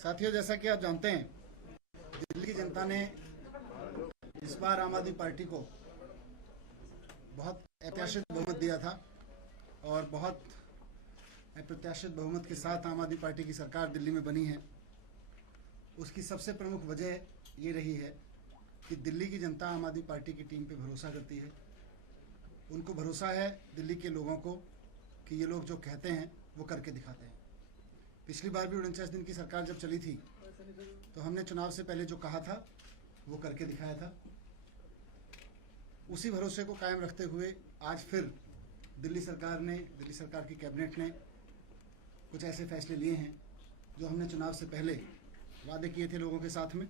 साथियों, जैसा कि आप जानते हैं, दिल्ली की जनता ने इस बार आम आदमी पार्टी को बहुत अप्रत्याशित बहुमत दिया था और बहुत अप्रत्याशित बहुमत के साथ आम आदमी पार्टी की सरकार दिल्ली में बनी है। उसकी सबसे प्रमुख वजह ये रही है कि दिल्ली की जनता आम आदमी पार्टी की टीम पे भरोसा करती है। उनको भरोसा है दिल्ली के लोगों को कि ये लोग जो कहते हैं वो करके दिखाते हैं। पिछली बार भी 49 दिन की सरकार जब चली थी तो हमने चुनाव से पहले जो कहा था वो करके दिखाया था। उसी भरोसे को कायम रखते हुए आज फिर दिल्ली सरकार की कैबिनेट ने कुछ ऐसे फैसले लिए हैं जो हमने चुनाव से पहले वादे किए थे लोगों के साथ में,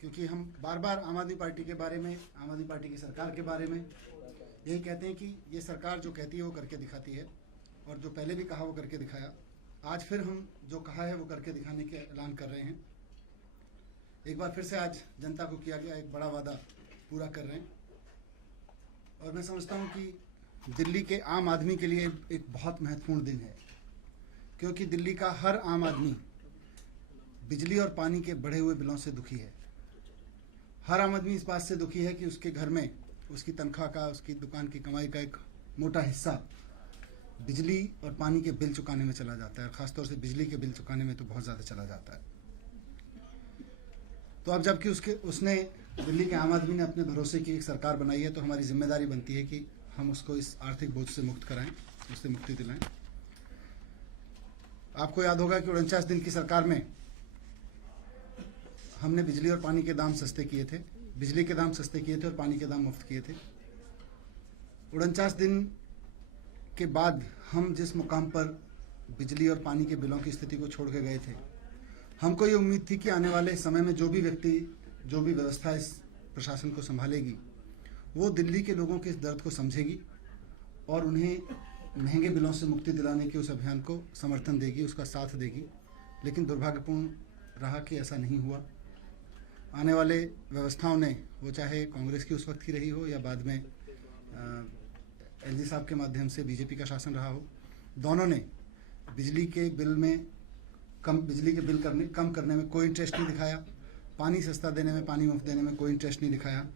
क्योंकि हम बार बार आम आदमी पार्टी के बारे में, आम आदमी पार्टी की सरकार के बारे में यही कहते हैं कि ये सरकार जो कहती है वो करके दिखाती है, और जो पहले भी कहा वो करके दिखाया। आज फिर हम जो कहा है वो करके दिखाने के ऐलान कर रहे हैं। एक बार फिर से आज जनता को किया गया एक बड़ा वादा पूरा कर रहे हैं, और मैं समझता हूं कि दिल्ली के आम आदमी के लिए एक बहुत महत्वपूर्ण दिन है, क्योंकि दिल्ली का हर आम आदमी बिजली और पानी के बढ़े हुए बिलों से दुखी है। हर आम आदमी इस बात से दुखी है कि उसके घर में उसकी तनख्वाह का, उसकी दुकान की कमाई का एक मोटा हिस्सा बिजली और पानी के बिल चुकाने में चला जाता है, और ख़ासतौर से बिजली के बिल चुकाने में तो बहुत ज़्यादा चला जाता है। तो अब जबकि उसने दिल्ली के आम आदमी ने अपने भरोसे की एक सरकार बनाई है, तो हमारी जिम्मेदारी बनती है कि हम उसको इस आर्थिक बोझ से मुक्त कराएं, उससे मुक्ति दिलाएं। आपको याद होगा कि 49 दिन की सरकार में हमने बिजली और पानी के दाम सस्ते किए थे, बिजली के दाम सस्ते किए थे और पानी के दाम मुफ्त किए थे। 49 दिन के बाद हम जिस मुकाम पर बिजली और पानी के बिलों की स्थिति को छोड़ के गए थे, हमको ये उम्मीद थी कि आने वाले समय में जो भी व्यक्ति, जो भी व्यवस्था इस प्रशासन को संभालेगी, वो दिल्ली के लोगों के इस दर्द को समझेगी और उन्हें महंगे बिलों से मुक्ति दिलाने के उस अभियान को समर्थन देगी, उसका साथ देगी। लेकिन दुर्भाग्यपूर्ण रहा कि ऐसा नहीं हुआ। आने वाले व्यवस्थाओं ने, वो चाहे कांग्रेस की उस वक्त की रही हो या बाद में एलजी साहब के माध्यम से बीजेपी का शासन रहा हो, दोनों ने बिजली के बिल कम करने में कोई इंटरेस्ट नहीं दिखाया। पानी सस्ता देने में, पानी मुफ्त देने में कोई इंटरेस्ट नहीं दिखाया।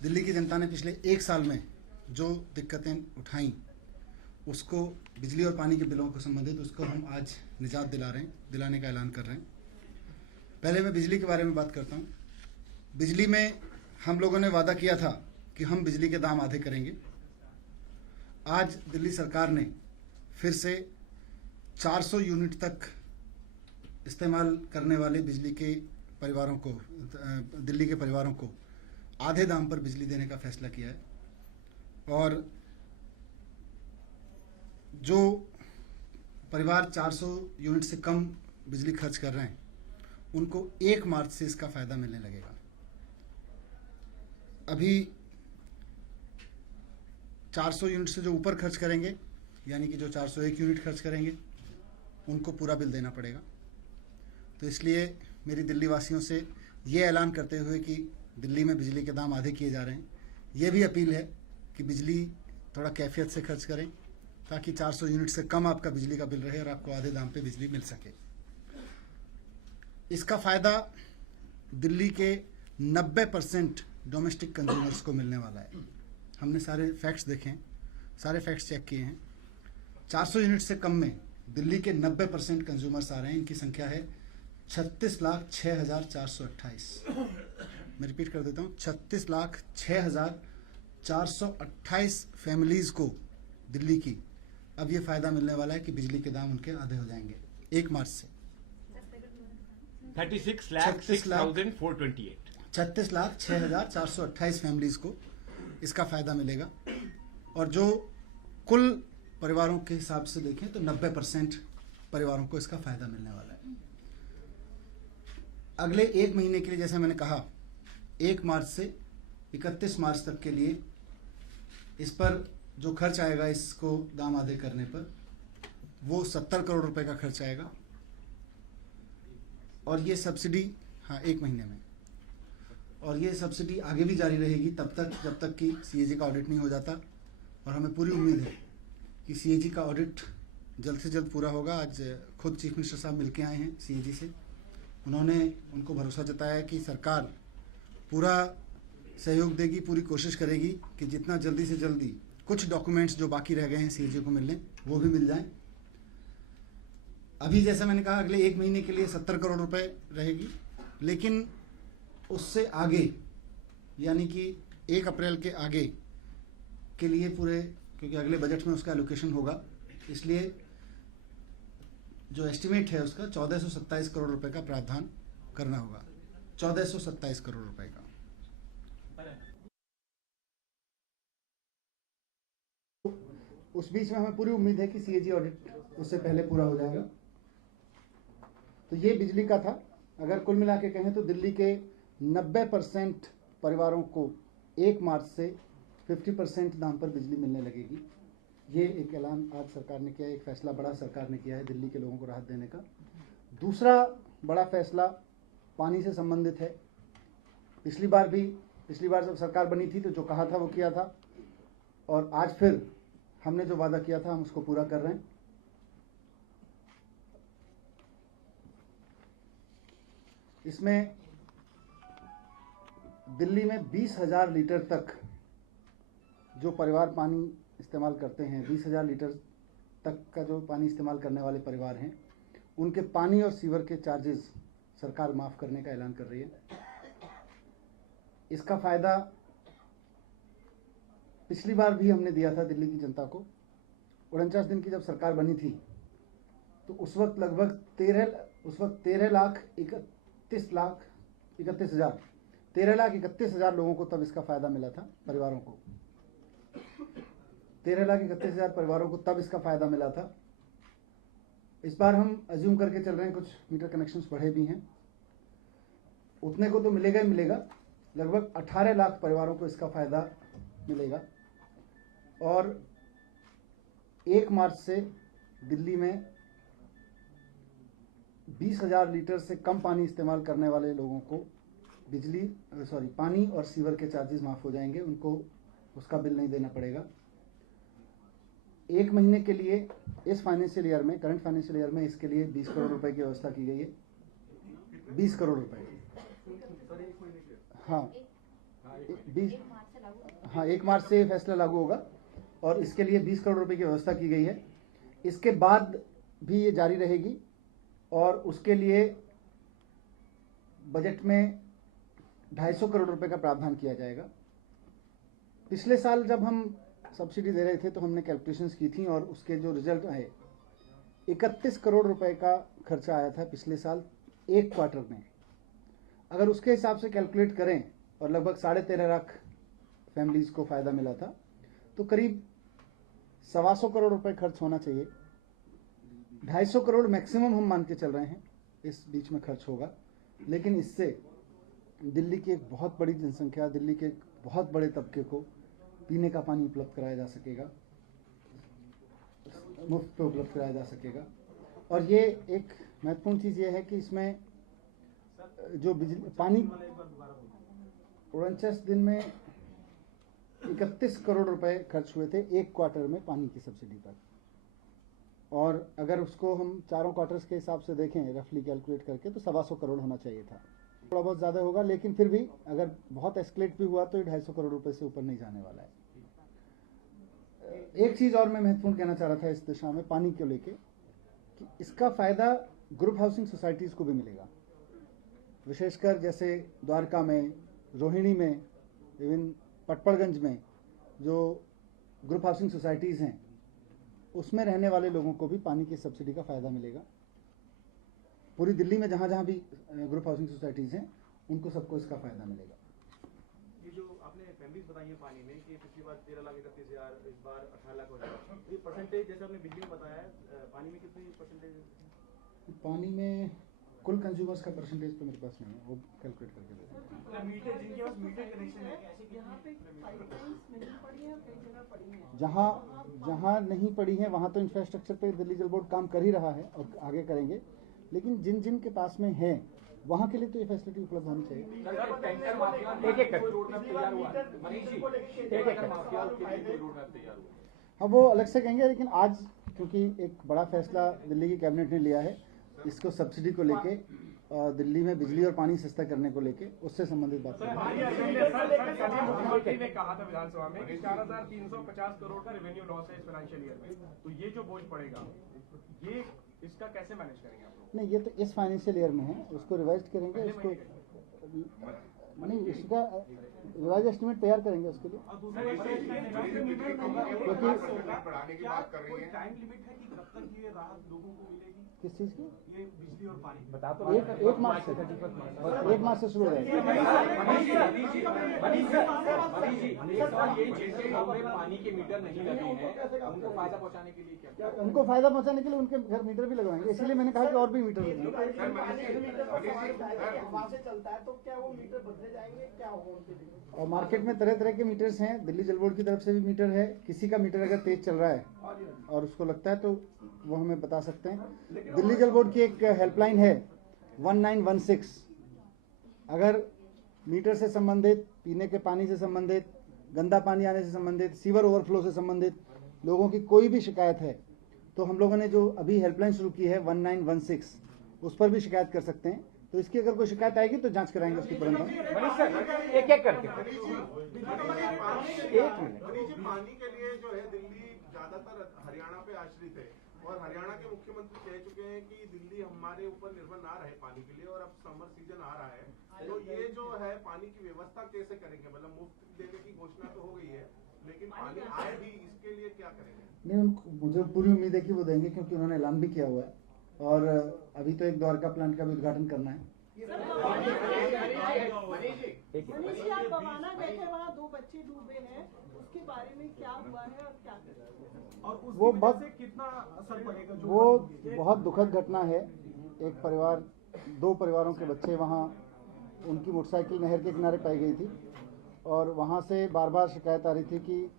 दिल्ली की जनता ने पिछले एक साल में जो दिक्कतें उठाई, उसको, बिजली और पानी के बिलों को संबंधित, उसको हम आज निजात दिलाने का ऐलान कर रहे हैं। पहले मैं बिजली के बारे में बात करता हूँ। बिजली में हम लोगों ने वादा किया था कि हम बिजली के दाम आधे करेंगे। आज दिल्ली सरकार ने फिर से 400 यूनिट तक इस्तेमाल करने वाले बिजली के परिवारों को, दिल्ली के परिवारों को आधे दाम पर बिजली देने का फैसला किया है। और जो परिवार 400 यूनिट से कम बिजली खर्च कर रहे हैं, उनको 1 मार्च से इसका फायदा मिलने लगेगा। अभी 400 यूनिट से जो ऊपर खर्च करेंगे, यानी कि जो 401 यूनिट खर्च करेंगे, उनको पूरा बिल देना पड़ेगा। तो इसलिए मेरी दिल्ली वासियों से ये ऐलान करते हुए कि दिल्ली में बिजली के दाम आधे किए जा रहे हैं, ये भी अपील है कि बिजली थोड़ा कैफियत से खर्च करें, ताकि 400 यूनिट से कम आपका बिजली का बिल रहे और आपको आधे दाम पे बिजली मिल सके। इसका फ़ायदा दिल्ली के 90% डोमेस्टिक कंज्यूमर्स को मिलने वाला है। हमने सारे फैक्ट्स देखे हैं, सारे फैक्ट्स चेक किए हैं। 400 यूनिट से कम में दिल्ली के 90% कंज्यूमर्स आ रहे हैं। इनकी संख्या है 36,06,428। मैं रिपीट कर देता हूँ, 36,06,428 फैमिलीज़ को दिल्ली की अब ये फ़ायदा मिलने वाला है कि बिजली के दाम उनके आधे हो जाएंगे 1 मार्च से। 36,06,428 फैमिलीज़ को इसका फ़ायदा मिलेगा। और जो कुल परिवारों के हिसाब से देखें तो 90% परिवारों को इसका फ़ायदा मिलने वाला है। अगले 1 महीने के लिए, जैसे मैंने कहा, 1 मार्च से 31 मार्च तक के लिए इस पर जो खर्च आएगा, इसको दाम आधे करने पर, वो 70 करोड़ रुपए का खर्च आएगा। और ये सब्सिडी, हाँ, 1 महीने में, और ये सब्सिडी आगे भी जारी रहेगी तब तक जब तक कि सीएजी का ऑडिट नहीं हो जाता। और हमें पूरी उम्मीद है कि सीएजी का ऑडिट जल्द से जल्द पूरा होगा। आज खुद चीफ मिनिस्टर साहब मिलके आए हैं सीएजी से। उन्होंने उनको भरोसा जताया कि सरकार पूरा सहयोग देगी, पूरी कोशिश करेगी कि जितना जल्दी से जल्दी कुछ डॉक्यूमेंट्स जो बाकी रह गए हैं सीएजी को मिलने, वो भी मिल जाएं। अभी जैसा मैंने कहा, अगले 1 महीने के लिए 70 करोड़ रुपए रहेगी, लेकिन उससे आगे यानी कि 1 अप्रैल के आगे के लिए पूरे, क्योंकि अगले बजट में उसका एलोकेशन होगा, इसलिए जो एस्टिमेट है उसका 1427 करोड़ रुपए का प्रावधान करना होगा। 1427 करोड़ रुपए का। उस बीच में हमें पूरी उम्मीद है कि सीएजी ऑडिट उससे पहले पूरा हो जाएगा। तो ये बिजली का था। अगर कुल मिला के कहें तो दिल्ली के 90% परिवारों को 1 मार्च से 50% दाम पर बिजली मिलने लगेगी। ये एक ऐलान आज सरकार ने किया है, एक फैसला बड़ा सरकार ने किया है दिल्ली के लोगों को राहत देने का। दूसरा बड़ा फैसला पानी से संबंधित है। पिछली बार जब सरकार बनी थी तो जो कहा था वो किया था, और आज फिर हमने जो वादा किया था हम उसको पूरा कर रहे हैं। इसमें दिल्ली में 20,000 लीटर तक जो परिवार पानी इस्तेमाल करते हैं, 20,000 लीटर तक का जो पानी इस्तेमाल करने वाले परिवार हैं, उनके पानी और सीवर के चार्जेस सरकार माफ़ करने का ऐलान कर रही है। इसका फ़ायदा पिछली बार भी हमने दिया था दिल्ली की जनता को। 49 दिन की जब सरकार बनी थी तो उस वक्त लगभग 13,31,000 लोगों को तब इसका फ़ायदा मिला था, परिवारों को 13,31,000 परिवारों को तब इसका फ़ायदा मिला था। इस बार हम अज्यूम करके चल रहे हैं, कुछ मीटर कनेक्शंस बढ़े भी हैं, उतने को तो मिलेगा ही मिलेगा। लगभग 18 लाख परिवारों को इसका फ़ायदा मिलेगा। और 1 मार्च से दिल्ली में 20,000 लीटर से कम पानी इस्तेमाल करने वाले लोगों को पानी और सीवर के चार्जेस माफ़ हो जाएंगे, उनको उसका बिल नहीं देना पड़ेगा। 1 महीने के लिए इस फाइनेंशियल ईयर में, करंट फाइनेंशियल ईयर में, इसके लिए 20 करोड़ रुपए की व्यवस्था की गई है। 20 करोड़ रुपए। हाँ, 1 मार्च से फैसला लागू होगा और इसके लिए 20 करोड़ रुपए की व्यवस्था की गई है। इसके बाद भी ये जारी रहेगी और उसके लिए बजट में 250 करोड़ रुपए का प्रावधान किया जाएगा। पिछले साल जब हम सब्सिडी दे रहे थे तो हमने कैलकुलेशंस की थी और उसके जो रिजल्ट आए, 31 करोड़ रुपए का खर्चा आया था पिछले साल 1 क्वार्टर में। अगर उसके हिसाब से कैलकुलेट करें और लगभग 13.5 लाख फैमिलीज को फ़ायदा मिला था, तो करीब 125 करोड़ रुपए खर्च होना चाहिए। 250 करोड़ मैक्सिमम हम मान के चल रहे हैं इस बीच में खर्च होगा, लेकिन इससे दिल्ली की एक बहुत बड़ी जनसंख्या, दिल्ली के बहुत बड़े तबके को पीने का पानी उपलब्ध कराया जा सकेगा, मुफ्त पे उपलब्ध कराया जा सकेगा। और ये एक महत्वपूर्ण चीज़ ये है कि इसमें जो बिजली पानी 49 दिन में 31 करोड़ रुपए खर्च हुए थे 1 क्वार्टर में पानी की सब्सिडी पर। और अगर उसको हम चारों क्वार्टर्स के हिसाब से देखें, रफली कैलकुलेट करके, तो 125 करोड़ होना चाहिए था। थोड़ा बहुत ज़्यादा होगा, लेकिन फिर भी अगर बहुत एस्केलेट भी हुआ तो ये 250 करोड़ रुपए से ऊपर नहीं जाने वाला है। एक चीज़ और मैं महत्वपूर्ण कहना चाह रहा था इस दिशा में, पानी को लेके, कि इसका फ़ायदा ग्रुप हाउसिंग सोसाइटीज़ को भी मिलेगा। विशेषकर जैसे द्वारका में, रोहिणी में, इवन पटपड़गंज में जो ग्रुप हाउसिंग सोसाइटीज़ हैं, उसमें रहने वाले लोगों को भी पानी की सब्सिडी का फ़ायदा मिलेगा। पूरी दिल्ली में जहाँ जहाँ भी ग्रुप हाउसिंग सोसाइटीज़ हैं, उनको सबको इसका फ़ायदा मिलेगा। ये जो आपने फैमिलीज बताई है पानी में कि पिछली बार 13,31,000, इस बार 18 लाख हो जाएगा, ये परसेंटेज जैसे आपने बिजली में बताया है, पानी में कितनी परसेंटेज? पानी में कुल कंज्यूमर्स का परसेंटेज तो मेरे पास नहीं है, वो कैलकुलेट करके देते हैं। मीटर, जिनके पास मीटर कनेक्शन है, जहाँ नहीं पड़ी है वहाँ तो इंफ्रास्ट्रक्चर पे दिल्ली जल बोर्ड काम कर ही रहा है और आगे करेंगे, लेकिन जिन जिन के पास में है वहाँ के लिए तो ये फैसिलिटी उपलब्ध होनी चाहिए। हाँ, वो अलग से कहेंगे, लेकिन आज क्योंकि एक बड़ा फैसला दिल्ली की कैबिनेट ने लिया है इसको सब्सिडी को लेके दिल्ली में बिजली और पानी सस्ता करने को लेके उससे संबंधित बात करें। मुख्यमंत्री ने कहा था विधानसभा में कि 4,350 करोड़ का रेवेन्यू लॉस है इस फाइनेंशियल ईयर में, तो ये जो बोझ पड़ेगा ये इसका कैसे मैनेज करेंगे आप लोग? नहीं, ये तो इस फाइनेंशियल ईयर में है, उसको रिवाइज करेंगे, उसको नहीं इसका रिवाइज एस्टिमेट तैयार करेंगे उसके लिए। क्योंकि बढ़ाने की बात कर रही है, टाइम लिमिट है कि कब तक ये राहत लोगों को मिलेगी? किस चीज की? ये बिजली और पानी बता तो एक मार्च से शुरू हो जाएगा। पानी के मीटर नहीं लगे हैं, उनको फायदा पहुंचाने के लिए क्या? उनको फायदा पहुंचाने के लिए उनके घर मीटर भी लगवाएंगे, इसीलिए मैंने कहा कि और भी मीटर लगेंगे। वहां से चलता है तो क्या वो मीटर बदले जाएंगे, क्या होगा उनके लिए? और मार्केट में तरह तरह के मीटर्स हैं, दिल्ली जल बोर्ड की तरफ से भी मीटर है। किसी का मीटर अगर तेज चल रहा है और उसको लगता है तो वो हमें बता सकते हैं। दिल्ली जल बोर्ड की एक हेल्पलाइन है 1916। अगर मीटर से संबंधित, पीने के पानी से संबंधित, गंदा पानी आने से संबंधित, सीवर ओवरफ्लो से संबंधित लोगों की कोई भी शिकायत है तो हम लोगों ने जो अभी हेल्पलाइन शुरू की है 1916 उस पर भी शिकायत कर सकते हैं। तो इसकी अगर कोई शिकायत आएगी तो जांच कराएंगे उसकी तुरंत। एक एक करके पानी के लिए जो है दिल्ली ज्यादातर हरियाणा पे आश्रित है और हरियाणा के मुख्यमंत्री कह चुके हैं कि दिल्ली हमारे ऊपर निर्भर ना रहे पानी के लिए, और अब समर सीजन आ रहा है तो ये जो है पानी की व्यवस्था कैसे करेंगे? मतलब मुफ्त देने की घोषणा तो हो गई है लेकिन पानी आए भी, इसके लिए क्या करेंगे? नहीं, उनको मुझे पूरी उम्मीद है कि वो देंगे क्योंकि उन्होंने ऐलान भी किया हुआ है और अभी तो एक द्वारका प्लांट का भी उद्घाटन करना है। मनीष जी, आप बवाना गए थे, वहाँ 2 बच्चे डूबे हैं, उसके बारे में क्या हुआ है और क्या करेंगे? और उसकी वो वजह बहुत से कितना असर पड़ेगा? वो बहुत दुखद घटना है। एक परिवार, 2 परिवारों के बच्चे वहाँ, उनकी मोटरसाइकिल नहर के किनारे पाई गई थी और वहाँ से बार बार शिकायत आ रही थी कि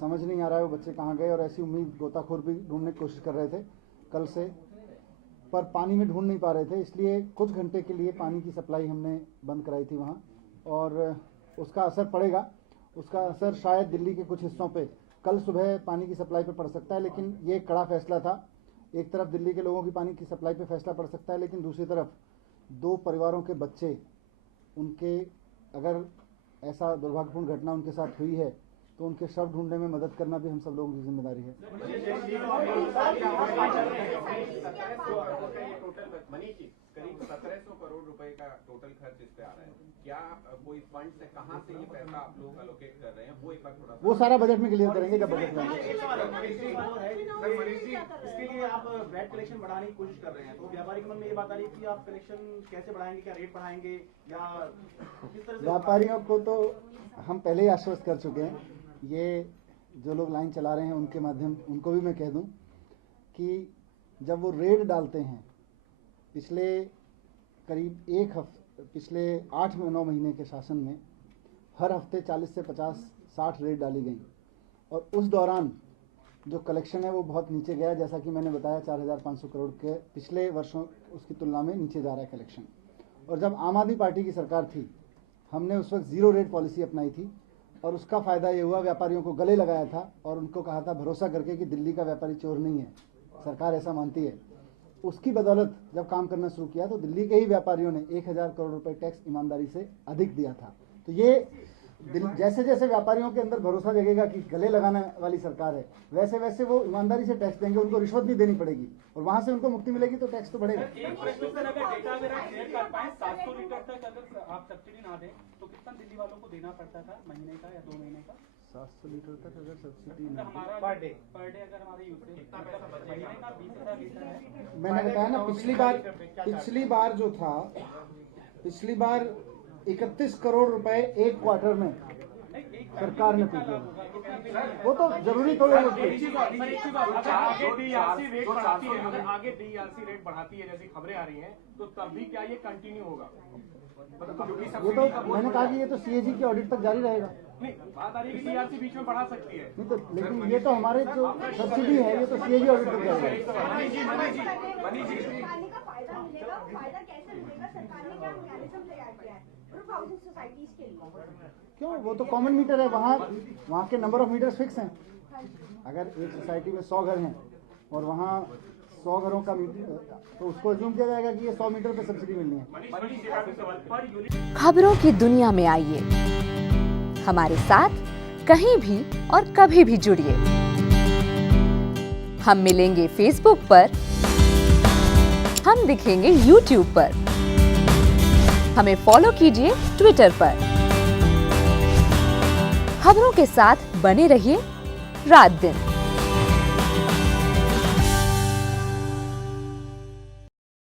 समझ नहीं आ रहा है वो बच्चे कहाँ गए, और ऐसी उम्मीद गोताखोर भी ढूंढने की कोशिश कर रहे थे कल से, पर पानी में ढूंढ नहीं पा रहे थे। इसलिए कुछ घंटे के लिए पानी की सप्लाई हमने बंद कराई थी वहाँ, और उसका असर पड़ेगा। उसका असर शायद दिल्ली के कुछ हिस्सों पे कल सुबह पानी की सप्लाई पे पड़ सकता है, लेकिन ये एक कड़ा फैसला था। एक तरफ दिल्ली के लोगों की पानी की सप्लाई पे फैसला पड़ सकता है, लेकिन दूसरी तरफ 2 परिवारों के बच्चे, उनके अगर ऐसा दुर्भाग्यपूर्ण घटना उनके साथ हुई है तो उनके शव ढूंढने में मदद करना भी हम सब लोगों की जिम्मेदारी है। मनीष जी, करीब 1700 करोड़ रुपए का टोटल खर्च इस पे आ रहा है। क्या कोई फंड से, कहां से ये पैसा आप लोग अलोकेट कर रहे हैं, वो एक बार थोड़ा वो सारा बजट में क्लियर करेंगे जब बजट में। इसके लिए आप वैट कलेक्शन बढ़ाने की कोशिश कर रहे हैं, तो व्यापारी के मन में ये बात आ रही है कि आप कलेक्शन कैसे बढ़ाएंगे, क्या रेट बढ़ाएंगे या किस तरह से? व्यापारियों को तो हम पहले ही आश्वस्त कर चुके हैं। ये जो लोग लाइन चला रहे हैं उनके माध्यम, उनको भी मैं कह दूं कि जब वो रेड डालते हैं, पिछले करीब पिछले 8-9 महीने के शासन में हर हफ्ते 40 से 50-60 रेड डाली गई, और उस दौरान जो कलेक्शन है वो बहुत नीचे गया। जैसा कि मैंने बताया 4,500 करोड़ के पिछले वर्षों उसकी तुलना में नीचे जा रहा है कलेक्शन। और जब आम आदमी पार्टी की सरकार थी, हमने उस वक्त 0 रेट पॉलिसी अपनाई थी, और उसका फायदा ये हुआ, व्यापारियों को गले लगाया था और उनको कहा था भरोसा करके कि दिल्ली का व्यापारी चोर नहीं है, सरकार ऐसा मानती है। उसकी बदौलत जब काम करना शुरू किया तो दिल्ली के ही व्यापारियों ने 1,000 करोड़ रुपए टैक्स ईमानदारी से अधिक दिया था। तो ये जैसे जैसे व्यापारियों के अंदर भरोसा जगेगा कि गले लगाने वाली सरकार है, वैसे वैसे वो ईमानदारी से टैक्स देंगे, उनको रिश्वत भी देनी पड़ेगी और वहां से उनको मुक्ति मिलेगी तो टैक्स तो बढ़ेगा। एक प्रश्न सर, अगर डेटा मेरा शेयर कर पाए, 700 लीटर तक अगर आप सब्सिडी ना दें तो कितना दिल्ली वालों को देना पड़ता था, महीने का या 2 महीने का? 700 लीटर तक अगर सब्सिडी ना, हमारा पर डे अगर हमारे यूसेज महीने का 20,000 लीटर है। मैंने बताया ना, पिछली बार जो था, पिछली बार 31 करोड़ रुपए एक क्वार्टर में सरकार ने दिया। वो तो जरूरी थोड़ी होती है। आगे डीआरसी रेट बढ़ाती है जैसी खबरें आ रही हैं, तो तब भी क्या ये कंटिन्यू होगा? ये तो मैंने कहा कि ये तो सीएजी के ऑडिट तक जारी रहेगा। नहीं, बात आ रही है कि डीआरसी बीच में बढ़ा सकती है। नहीं तो, लेकिन ये तो हमारे जो सब्सिडी है ये तो सीएजी ऑडिट तक जारी रहेगा। पानी का फायदा मिलेगा, वो फायदा कैसे मिलेगा? सरकार ने क्या मैकेनिज्म तैयार किया है ग्रुप हाउसिंग सोसाइटीज के लिए? क्यों, वो तो कॉमन मीटर है, वहाँ के नंबर ऑफ मीटर्स फिक्स हैं। अगर एक सोसाइटी में 100 घर हैं, और वहाँ 100 घरों का मीटर, तो उसको अज्यूम किया जाएगा कि ये 100 मीटर पे सब्सिडी मिलनी है। खबरों की दुनिया में आइए, हमारे साथ कहीं भी और कभी भी जुड़िए। हम मिलेंगे फेसबुक पर, हम दिखेंगे यूट्यूब पर, हमें फॉलो कीजिए ट्विटर पर। खबरों के साथ बने रहिए रात दिन।